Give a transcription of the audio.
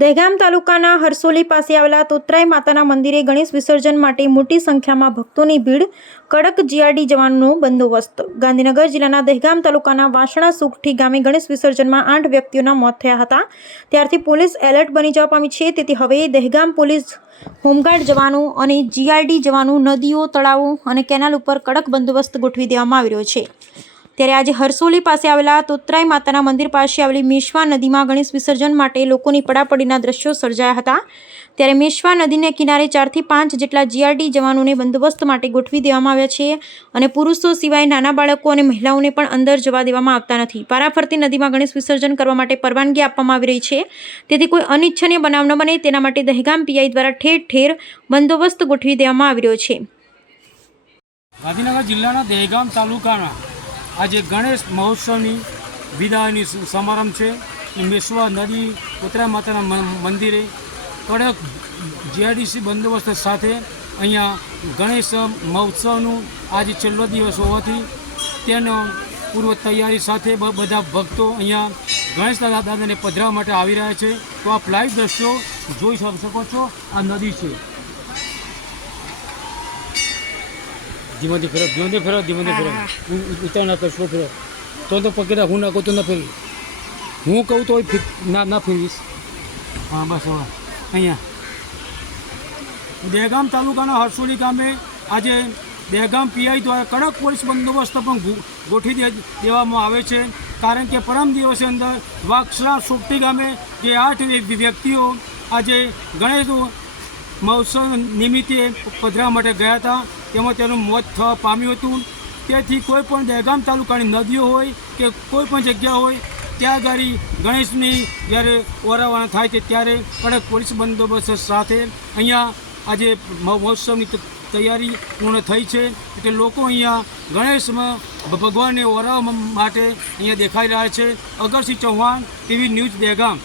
દહેગામ તાલુકાના હરસોલી પાસે આવેલા તોતરાઈ માતાના મંદિરે ગણેશ વિસર્જન માટે મોટી સંખ્યામાં ભક્તોની ભીડ, કડક જીઆરડી જવાનનો બંદોબસ્ત. ગાંધીનગર જિલ્લાના દહેગામ તાલુકાના વાસણા સુખઠી ગામે ગણેશ વિસર્જનમાં આઠ વ્યક્તિઓના મોત થયા હતા. ત્યારથી પોલીસ એલર્ટ બની જવા પામી છે. તેથી હવે દહેગામ પોલીસ હોમગાર્ડ જવાનો અને જીઆરડી જવાનો નદીઓ, તળાવો અને કેનાલ ઉપર કડક બંદોબસ્ત ગોઠવી દેવામાં આવી રહ્યો છે. ત્યારે આજે હરસોલી પાસે આવેલા તોતરાઈ માતાના મંદિર પાસે આવેલી મેશ્વા નદીમાં ગણેશ વિસર્જન માટે લોકોની પડાપડીના દ્રશ્યો સર્જાયા હતા. ત્યારે મેશ્વા નદીને કિનારે ચારથી પાંચ જેટલા જીઆરડી જવાનોને બંદોબસ્ત માટે ગોઠવી દેવામાં આવ્યા છે અને પુરુષો સિવાય નાના બાળકો અને મહિલાઓને પણ અંદર જવા દેવામાં આવતા નથી. પારાફરતી નદીમાં ગણેશ વિસર્જન કરવા માટે પરવાનગી આપવામાં આવી રહી છે. તેથી કોઈ અનિચ્છનીય બનાવ ન બને તેના માટે દહેગામ પીઆઈ દ્વારા ઠેર ઠેર બંદોબસ્ત ગોઠવી દેવામાં આવી રહ્યો છે. ગાંધીનગર જિલ્લાના દહેગામ તાલુકાના આજે ગણેશ મહોત્સવની વિદાયની સમારંભ છે. એ નદી, ઉત્તરા માતાના મંદિરે કડક જીઆરડીસી બંદોબસ્ત સાથે અહીંયા ગણેશ મહોત્સવનું આજે છેલ્લો દિવસ હોવાથી તેનો પૂર્વ તૈયારી સાથે બધા ભક્તો અહીંયા ગણેશ દાદા, દાદાને પધરાવવા માટે આવી રહ્યા છે. તો આપ લાઈવ દ્રશ્યો જોઈ શકો છો. આ નદી છે. ધીમેથી ફેરો ધીમેથી ફેરો ધીમેથી ફેરો. ઉતાર ના કરશો ફેરો. તો તો પકડા હું નાખું તો ના ફેરવી હું કહું તો ના ના ફેરવીશ હા બસ હવે. અહીંયા. દહેગામ તાલુકાના હરસોલી ગામે આજે દહેગામ પીઆઈ દ્વારા કડક પોલીસ બંદોબસ્ત પણ ગોઠવી દે દેવામાં આવે છે. કારણ કે પરમ દિવસે અંદર વાક્ષરા સોપટી ગામે જે આઠ વ્ય- વ્યક્તિઓ આજે ગણેશ મહોત્સવ નિમિત્તે પધરા માટે ગયા હતા. તેમાં તેનું મોત થવા પામ્યું હતું. તેથી કોઈ પણ દહેગામ તાલુકાની નદીઓ હોય કે કોઈ પણ જગ્યા હોય, ત્યાં આગળ ગણેશની જ્યારે ઓરાવાના થાય છે ત્યારે કડક પોલીસ બંદોબસ્ત સાથે અહીંયા આજે મહોત્સવની તૈયારી પૂર્ણ થઈ છે. એટલે લોકો અહીંયા ગણેશમાં ભગવાનને ઓરાવવા માટે અહીંયા દેખાઈ રહ્યા છે. Agarsinh Chauhan, TV news Dahegam.